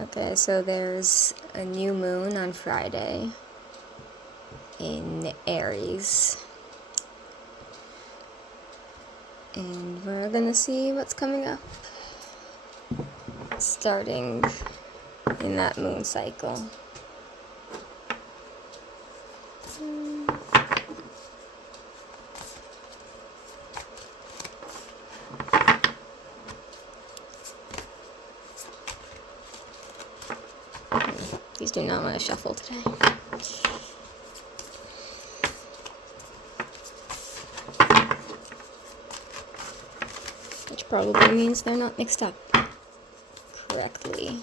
Okay, so there's a new moon on Friday in Aries. And we're gonna see what's coming up. Starting in that moon cycle. These do not want to shuffle today. Which probably means they're not mixed up correctly.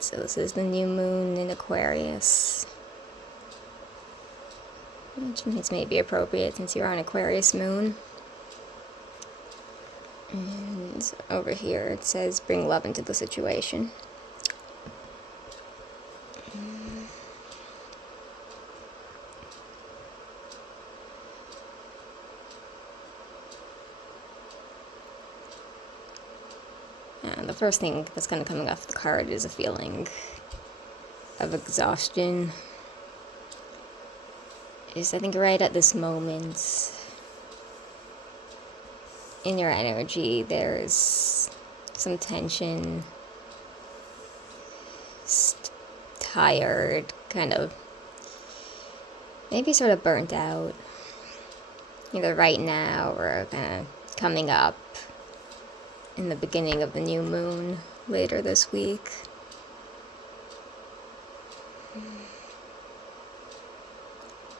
So this is the new moon in Aquarius, which means may be appropriate since you're on Aquarius moon. And over here it says bring love into the situation. And the first thing that's kind of coming off the card is a feeling of exhaustion. I think right at this moment in your energy there's some tension, tired, kind of maybe sort of burnt out, either right now or kind of coming up in the beginning of the new moon later this week.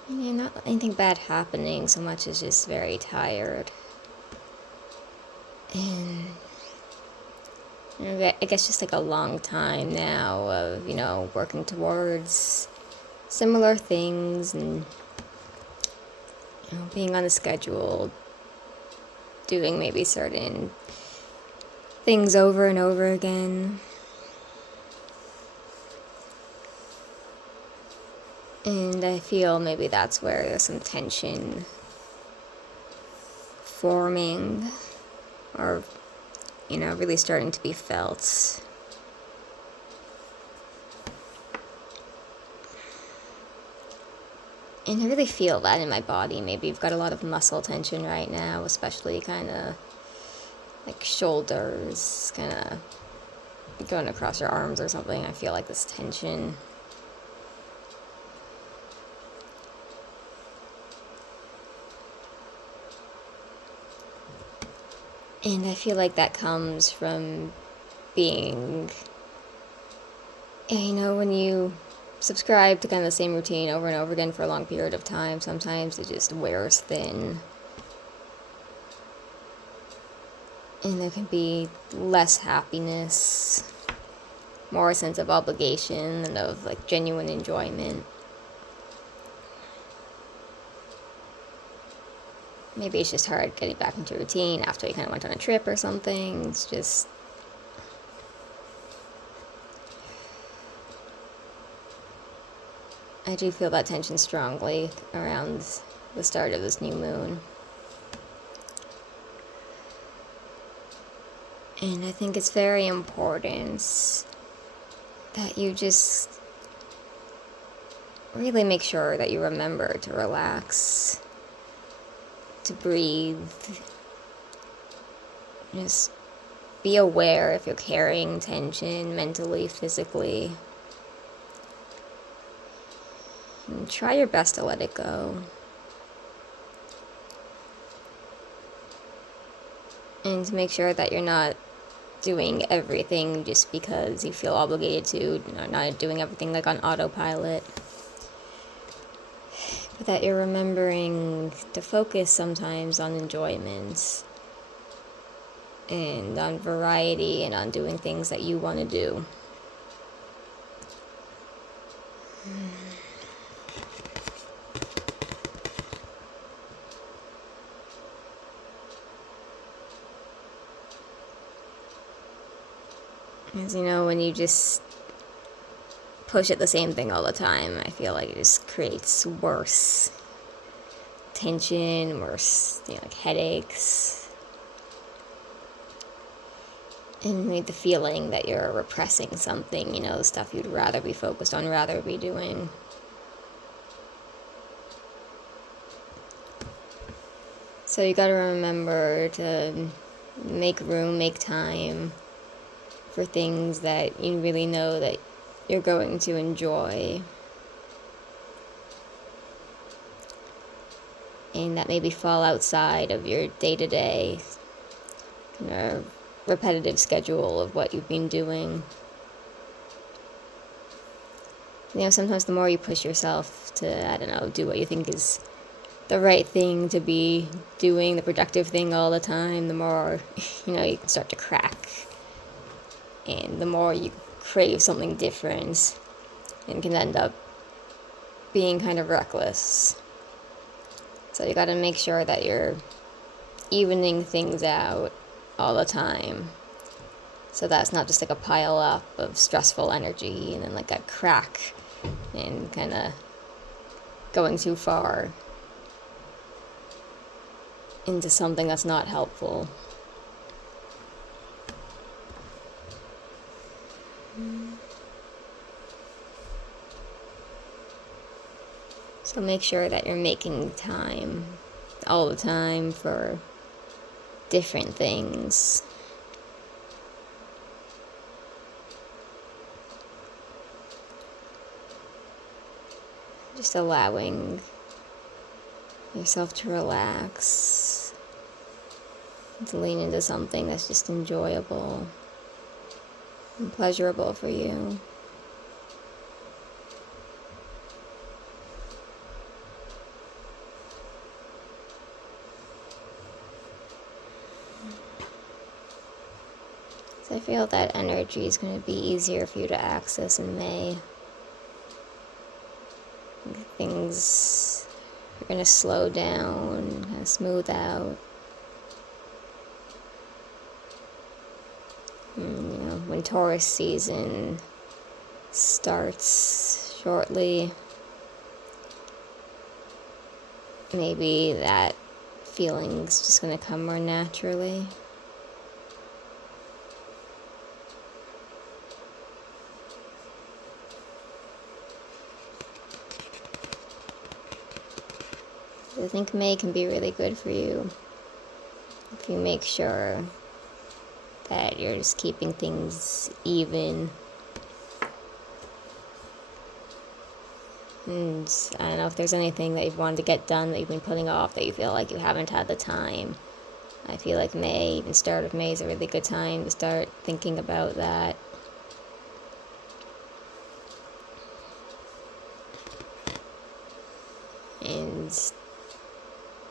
Yeah, not anything bad happening so much as just very tired. And I guess just like a long time now of, working towards similar things and being on a schedule, doing maybe certain things over and over again. And I feel maybe that's where there's some tension forming or, really starting to be felt. And I really feel that in my body. Maybe you've got a lot of muscle tension right now, especially kind of like shoulders, kind of going across your arms or something. I feel like this tension. And I feel like that comes from being, when you subscribe to kind of the same routine over and over again for a long period of time, sometimes it just wears thin. And there can be less happiness, more a sense of obligation and of like genuine enjoyment. Maybe it's just hard getting back into routine after you kind of went on a trip or something. It's just... I do feel that tension strongly around the start of this new moon. And I think it's very important that you just really make sure that you remember to relax, to breathe. Just be aware if you're carrying tension mentally, physically. And try your best to let it go. And to make sure that you're not doing everything just because you feel obligated to, not doing everything like on autopilot. But that you're remembering to focus sometimes on enjoyment. and on variety and on doing things that you want to do. As you know, when you just push at the same thing all the time, I feel like it just creates worse tension, worse, like headaches, and like the feeling that you're repressing something, stuff you'd rather be focused on, rather be doing. So you gotta remember to make room, make time for things that you really know that you're going to enjoy, and that maybe fall outside of your day-to-day repetitive schedule of what you've been doing. Sometimes the more you push yourself to, do what you think is the right thing to be doing, the productive thing all the time, the more, you can start to crack. And the more you crave something different, and can end up being kind of reckless. So you gotta make sure that you're evening things out all the time. So that's not just like a pile up of stressful energy and then like a crack and kind of going too far into something that's not helpful. So make sure that you're making time all the time for different things. Just allowing yourself to relax, to lean into something that's just enjoyable and pleasurable for you. So I feel that energy is going to be easier for you to access in May. Things are going to slow down, kind of smooth out. And, when Taurus season starts shortly, maybe that feeling's just going to come more naturally. I think May can be really good for you if you make sure that you're just keeping things even. And I don't know if there's anything that you've wanted to get done that you've been putting off that you feel like you haven't had the time. I feel like May, even start of May, is a really good time to start thinking about that. And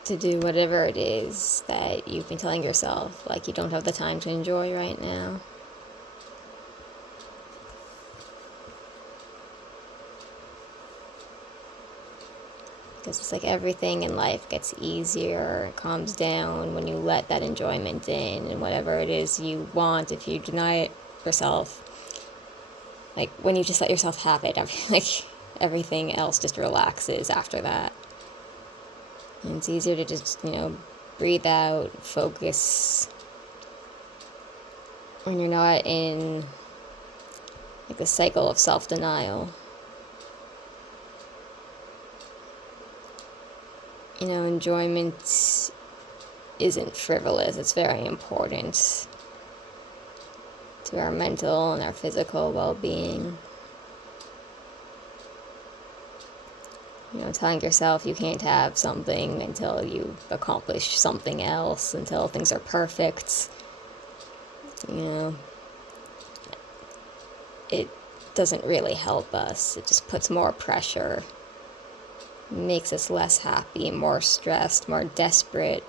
to do whatever it is that you've been telling yourself like you don't have the time to enjoy right now. Because it's like everything in life gets easier, calms down when you let that enjoyment in, and whatever it is you want, if you deny it yourself, like when you just let yourself have it, everything else just relaxes after that. And it's easier to just, breathe out, focus when you're not in like the cycle of self-denial. Enjoyment isn't frivolous, it's very important to our mental and our physical well-being. Telling yourself you can't have something until you accomplish something else, until things are perfect. It doesn't really help us. It just puts more pressure, makes us less happy, more stressed, more desperate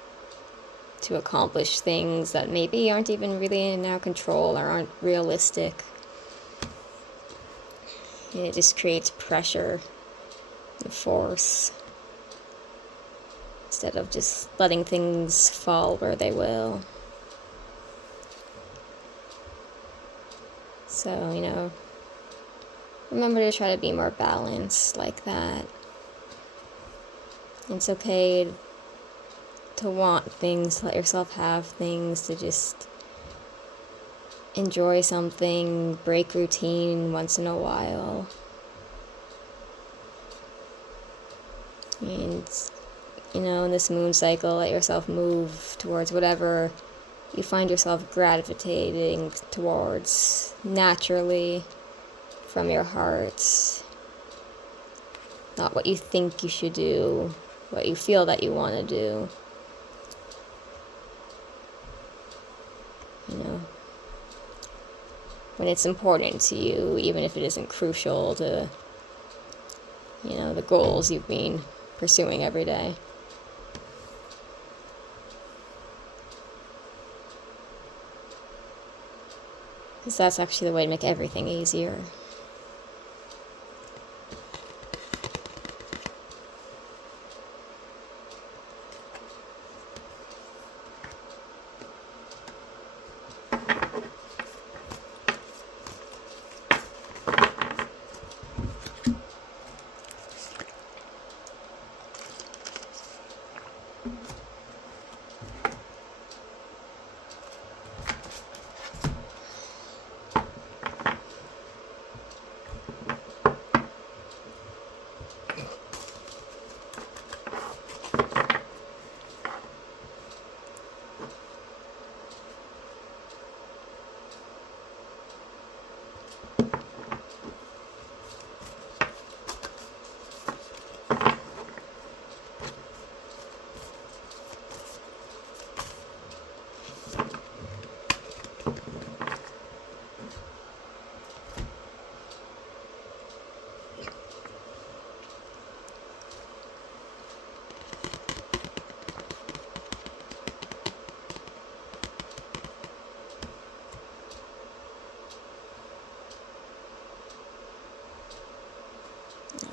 to accomplish things that maybe aren't even really in our control or aren't realistic. And it just creates pressure and force instead of just letting things fall where they will. So, remember to try to be more balanced like that. It's okay to want things, let yourself have things, to just enjoy something, break routine once in a while. And, in this moon cycle, let yourself move towards whatever you find yourself gravitating towards naturally from your heart. Not what you think you should do, what you feel that you want to do. When it's important to you, even if it isn't crucial to, the goals you've been pursuing every day. Because that's actually the way to make everything easier.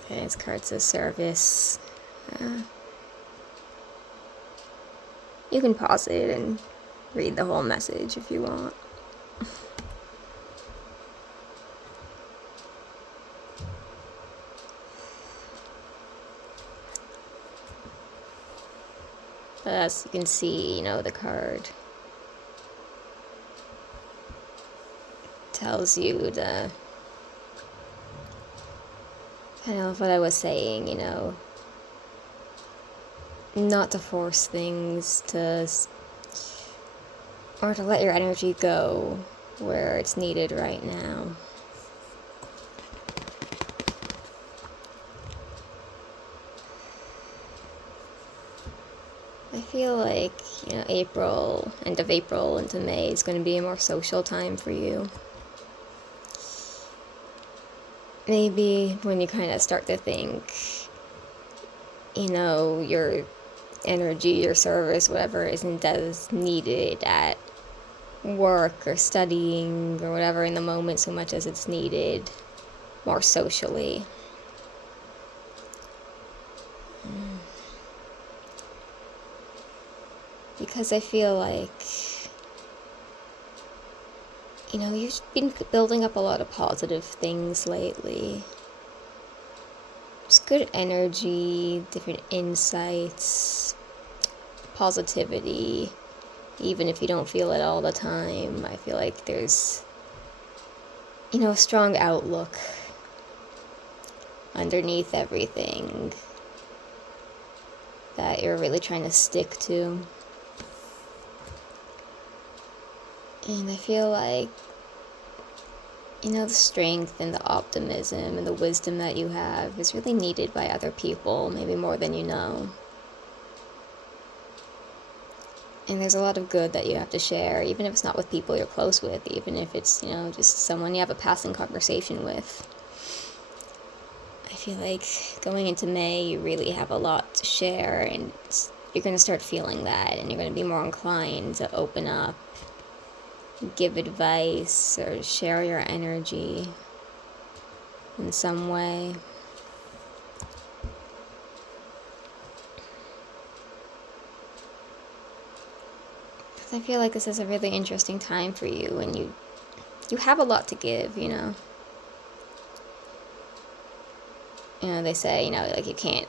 Okay, it's cards of service. You can pause it and read the whole message if you want. But as you can see, the card tells you the kind of what I was saying, not to force things or to let your energy go where it's needed right now. I feel like, end of April into May is going to be a more social time for you. Maybe when you kind of start to think, your energy, your service, whatever isn't as needed at work or studying or whatever in the moment so much as it's needed more socially. Because I feel like, you've been building up a lot of positive things lately. Just good energy, different insights, positivity, even if you don't feel it all the time. I feel like there's, a strong outlook underneath everything that you're really trying to stick to. And I feel like, the strength and the optimism and the wisdom that you have is really needed by other people, maybe more than you know. And there's a lot of good that you have to share, even if it's not with people you're close with, even if it's, just someone you have a passing conversation with. I feel like going into May, you really have a lot to share, and you're going to start feeling that, and you're going to be more inclined to open up, give advice, or share your energy in some way. Because I feel like this is a really interesting time for you, and you have a lot to give, you know. You know, they say, you know, like you can't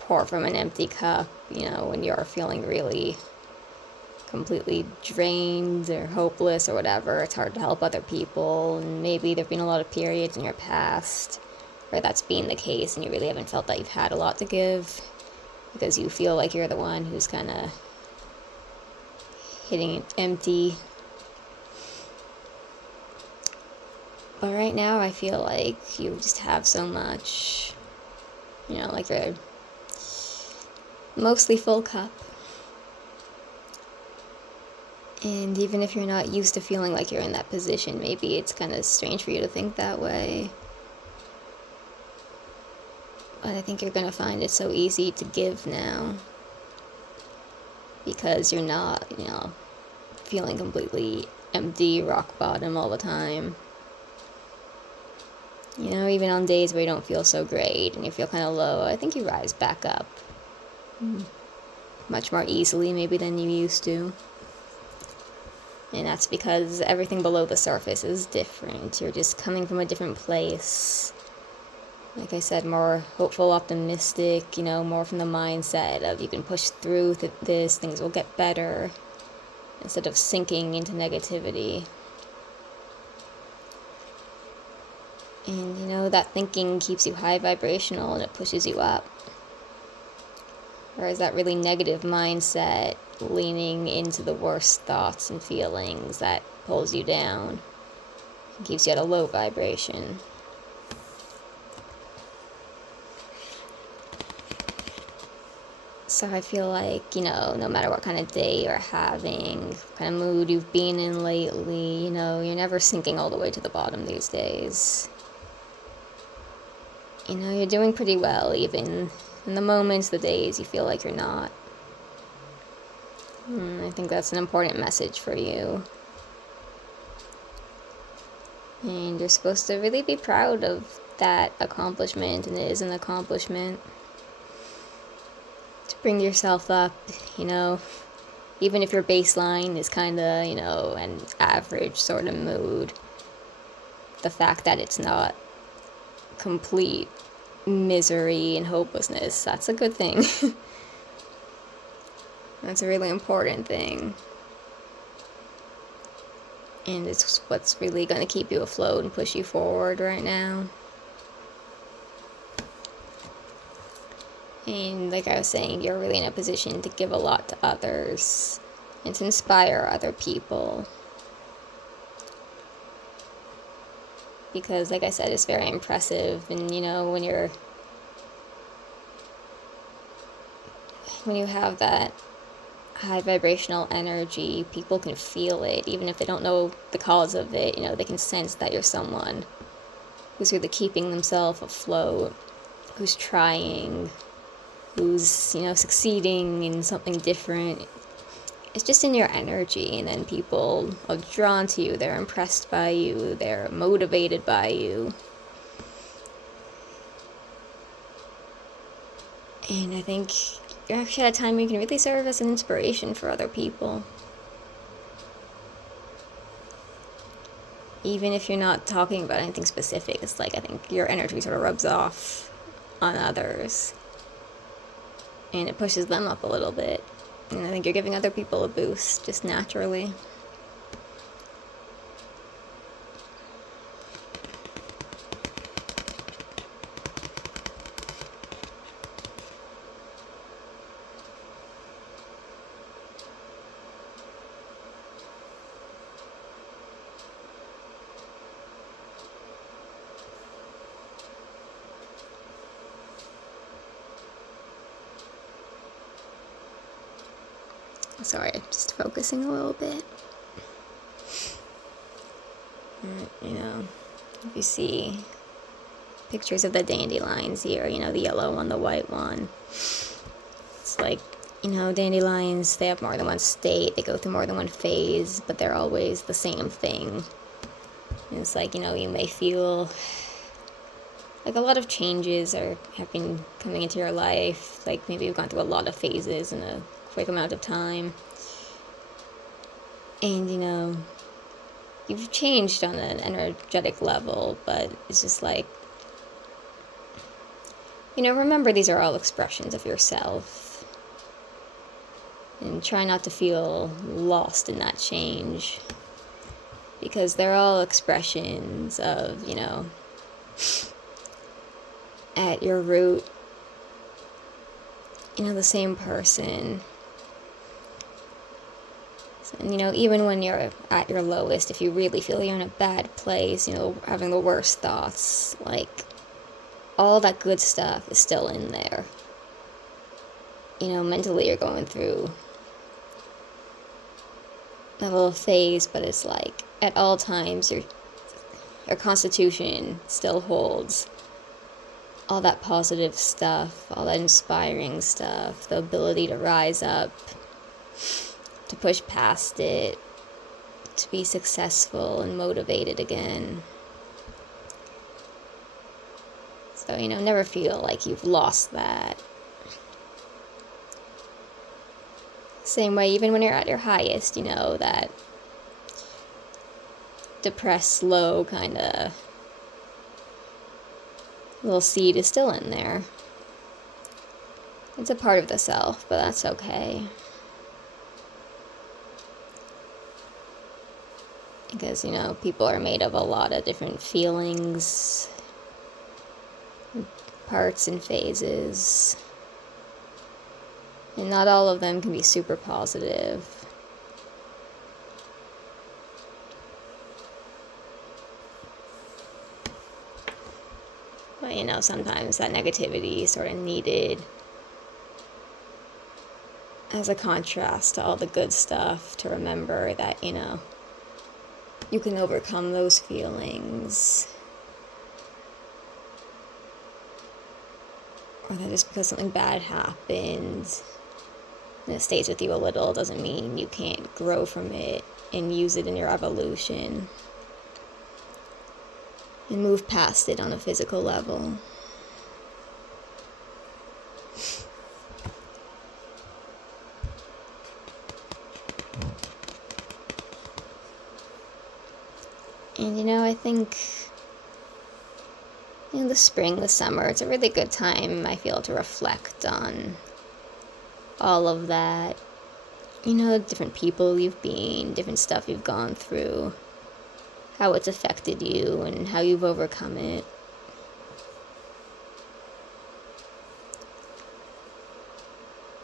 pour from an empty cup, you know, when you're feeling really completely drained or hopeless or whatever. It's hard to help other people, and maybe there've been a lot of periods in your past where that's been the case and you really haven't felt that you've had a lot to give because you feel like you're the one who's kind of hitting it empty. But right now I feel like you just have so much, you know, like you're mostly full cup. And even if you're not used to feeling like you're in that position, maybe it's kind of strange for you to think that way. But I think you're going to find it so easy to give now. Because you're not, you know, feeling completely empty, rock bottom all the time. You know, even on days where you don't feel so great and you feel kind of low, I think you rise back up. Much more easily maybe than you used to. And that's because everything below the surface is different. You're just coming from a different place. Like I said, more hopeful, optimistic, you know, more from the mindset of you can push through this, things will get better, instead of sinking into negativity. And, you know, that thinking keeps you high vibrational and it pushes you up. Whereas that really negative mindset, leaning into the worst thoughts and feelings, that pulls you down and keeps you at a low vibration. So I feel like, you know, no matter what kind of day you're having, what kind of mood you've been in lately, you know, you're never sinking all the way to the bottom these days. You know, you're doing pretty well, even in the moments, the days you feel like you're not. I think that's an important message for you. And you're supposed to really be proud of that accomplishment, and it is an accomplishment. To bring yourself up, you know, even if your baseline is kind of, you know, an average sort of mood, the fact that it's not complete misery and hopelessness, that's a good thing. That's a really important thing. And it's what's really going to keep you afloat and push you forward right now. And like I was saying, you're really in a position to give a lot to others and to inspire other people. Because, like I said, it's very impressive. And, you know, when you have that high vibrational energy, people can feel it. Even if they don't know the cause of it, you know, they can sense that you're someone who's really keeping themselves afloat, who's trying, who's, you know, succeeding in something different. It's just in your energy, and then people are drawn to you, they're impressed by you, they're motivated by you. And I think you're actually at a time where you can really serve as an inspiration for other people. Even if you're not talking about anything specific, it's like I think your energy sort of rubs off on others. And it pushes them up a little bit. And I think you're giving other people a boost, just naturally. Sorry, just focusing a little bit. You know, if you see pictures of the dandelions here, you know, the yellow one, the white one, it's like Dandelions, they have more than one state, they go through more than one phase, but they're always the same thing. And it's like, you may feel like a lot of changes have been coming into your life. Like maybe you've gone through a lot of phases in a quick amount of time. And, you've changed on an energetic level, but it's just like, remember these are all expressions of yourself. And try not to feel lost in that change. Because they're all expressions of, at your root, the same person. And, even when you're at your lowest, if you really feel you're in a bad place, having the worst thoughts, like, all that good stuff is still in there. Mentally you're going through a little phase, but it's like, at all times, your constitution still holds all that positive stuff, all that inspiring stuff, the ability to rise up, to push past it, to be successful and motivated again. So, never feel like you've lost that. Same way, even when you're at your highest, that depressed, low kind of little seed is still in there. It's a part of the self, but that's okay. Because, people are made of a lot of different feelings, parts and phases. And not all of them can be super positive. But, sometimes that negativity is sort of needed as a contrast to all the good stuff, to remember that, you can overcome those feelings. Or that just because something bad happened and it stays with you a little doesn't mean you can't grow from it and use it in your evolution and move past it on a physical level. And I think the spring, the summer, it's a really good time, I feel, to reflect on all of that. Different people you've been, different stuff you've gone through, how it's affected you, and how you've overcome it.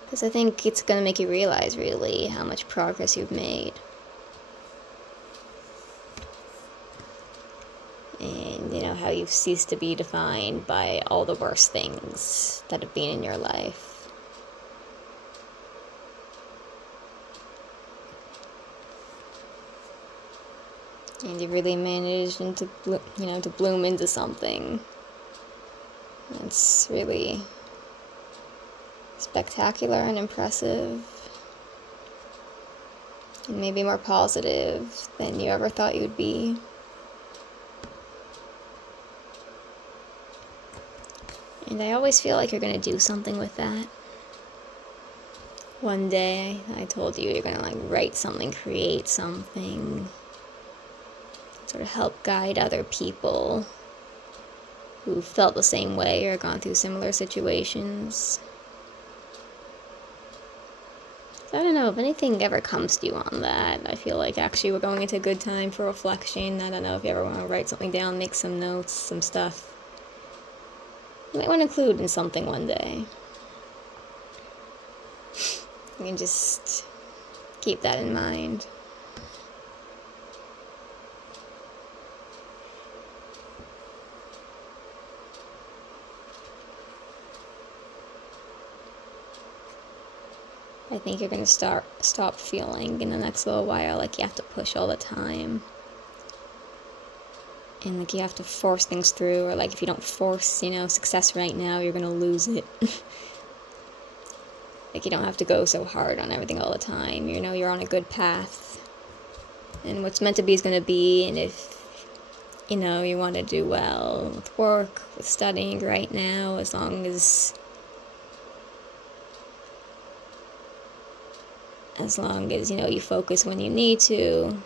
Because I think it's going to make you realize, really, how much progress you've made. And, how you've ceased to be defined by all the worst things that have been in your life. And you really managed to bloom into something. It's really spectacular and impressive. And maybe more positive than you ever thought you'd be. And I always feel like you're going to do something with that. One day, I told you you're going to write something, create something, sort of help guide other people who felt the same way or gone through similar situations. So I don't know if anything ever comes to you on that. I feel like actually we're going into a good time for reflection. I don't know if you ever want to write something down, make some notes, some stuff you might want to include in something one day. You can just keep that in mind. I think you're going to stop feeling in the next little while like you have to push all the time. And like you have to force things through, or like if you don't force, success right now, you're going to lose it. Like, you don't have to go so hard on everything all the time. You know, you're on a good path. And what's meant to be is going to be. And if, you know, you want to do well with work, with studying right now, as long as you know, you focus when you need to,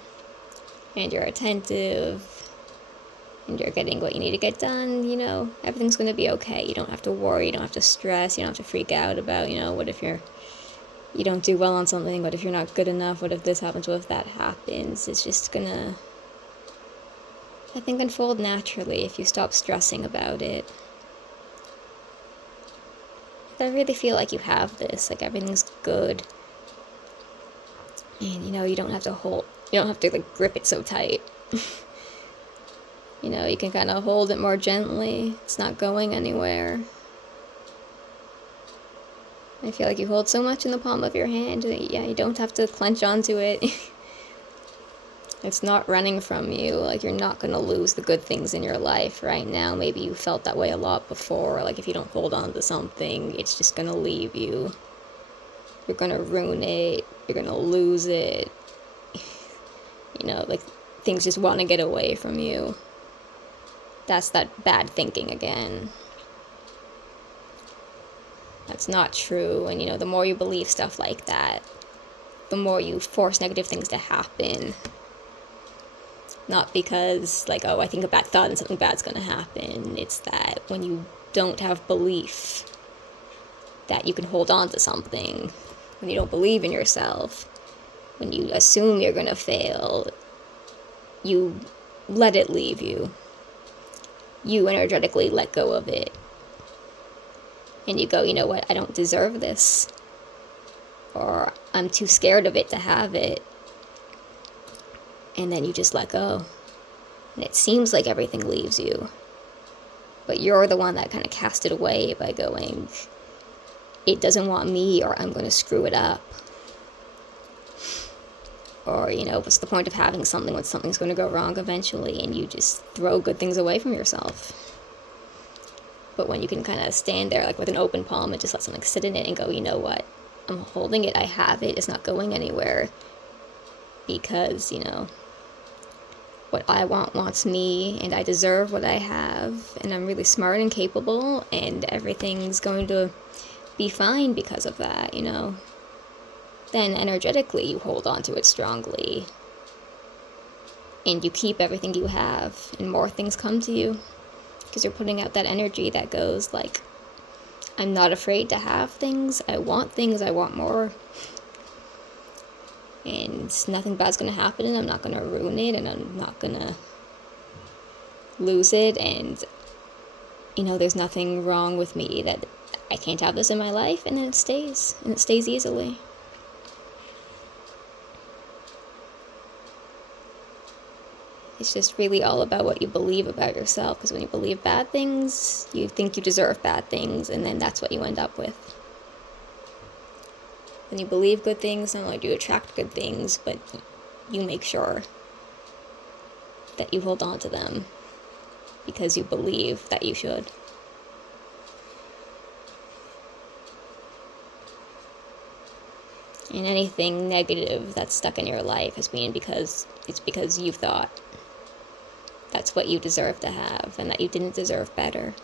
and you're attentive, and you're getting what you need to get done, you know, everything's going to be okay. You don't have to worry, you don't have to stress, you don't have to freak out about, you know, what if you don't do well on something, what if you're not good enough, what if this happens, what if that happens. It's just gonna, I think, unfold naturally if you stop stressing about it. I really feel like you have this, like everything's good. And, you know, you don't have to like grip it so tight. You know, you can kind of hold it more gently. It's not going anywhere. I feel like you hold so much in the palm of your hand that, yeah, you don't have to clench onto it. It's not running from you. Like, you're not going to lose the good things in your life right now. Maybe you felt that way a lot before. Like, if you don't hold on to something, it's just going to leave you. You're going to ruin it. You're going to lose it. You know, like, things just want to get away from you. That's that bad thinking again. That's not true. And, you know, the more you believe stuff like that, the more you force negative things to happen. Not because, like, oh, I think a bad thought and something bad's gonna happen. It's that when you don't have belief that you can hold on to something, when you don't believe in yourself, when you assume you're gonna fail, you let it leave you. You energetically let go of it. And you go, you know what, I don't deserve this. Or I'm too scared of it to have it. And then you just let go. And it seems like everything leaves you. But you're the one that kind of cast it away by going, it doesn't want me, or I'm going to screw it up. Or, you know, what's the point of having something when something's going to go wrong eventually, and you just throw good things away from yourself. But when you can kind of stand there, like, with an open palm and just let something sit in it and go, you know what, I'm holding it, I have it, it's not going anywhere. Because, you know, what I want wants me, and I deserve what I have, and I'm really smart and capable, and everything's going to be fine because of that, you know. Then energetically you hold on to it strongly, and you keep everything you have, and more things come to you, because you're putting out that energy that goes like, I'm not afraid to have things, I want more, and nothing bad's gonna happen, and I'm not gonna ruin it, and I'm not gonna lose it, and, you know, there's nothing wrong with me that I can't have this in my life, and then it stays easily. It's just really all about what you believe about yourself, because when you believe bad things, you think you deserve bad things, and then that's what you end up with. When you believe good things, not only do you attract good things, but you make sure that you hold on to them because you believe that you should. And anything negative that's stuck in your life has been because you've thought that's what you deserve to have, and that you didn't deserve better,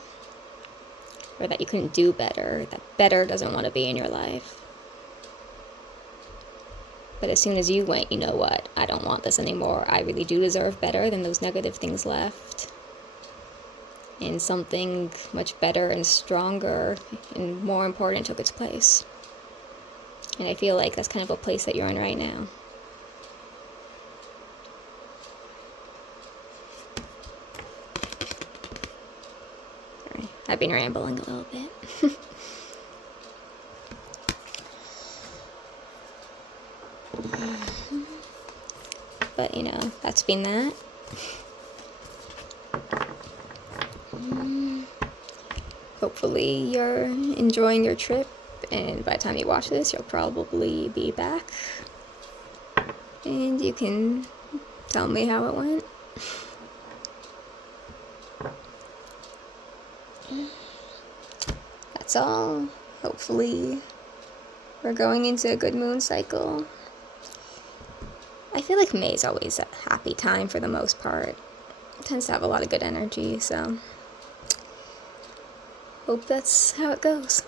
or that you couldn't do better, that better doesn't want to be in your life. But as soon as you went, you know what, I don't want this anymore, I really do deserve better, then those negative things left, and something much better and stronger and more important took its place. And I feel like that's kind of a place that you're in right now. Sorry, I've been rambling a little bit. But, you know, that's been that. Hopefully you're enjoying your trip, and by the time you watch this, you'll probably be back. And you can tell me how it went. That's all. Hopefully We're going into a good moon cycle. I feel like May's always a happy time for the most part. It tends to have a lot of good energy, so hope that's how it goes.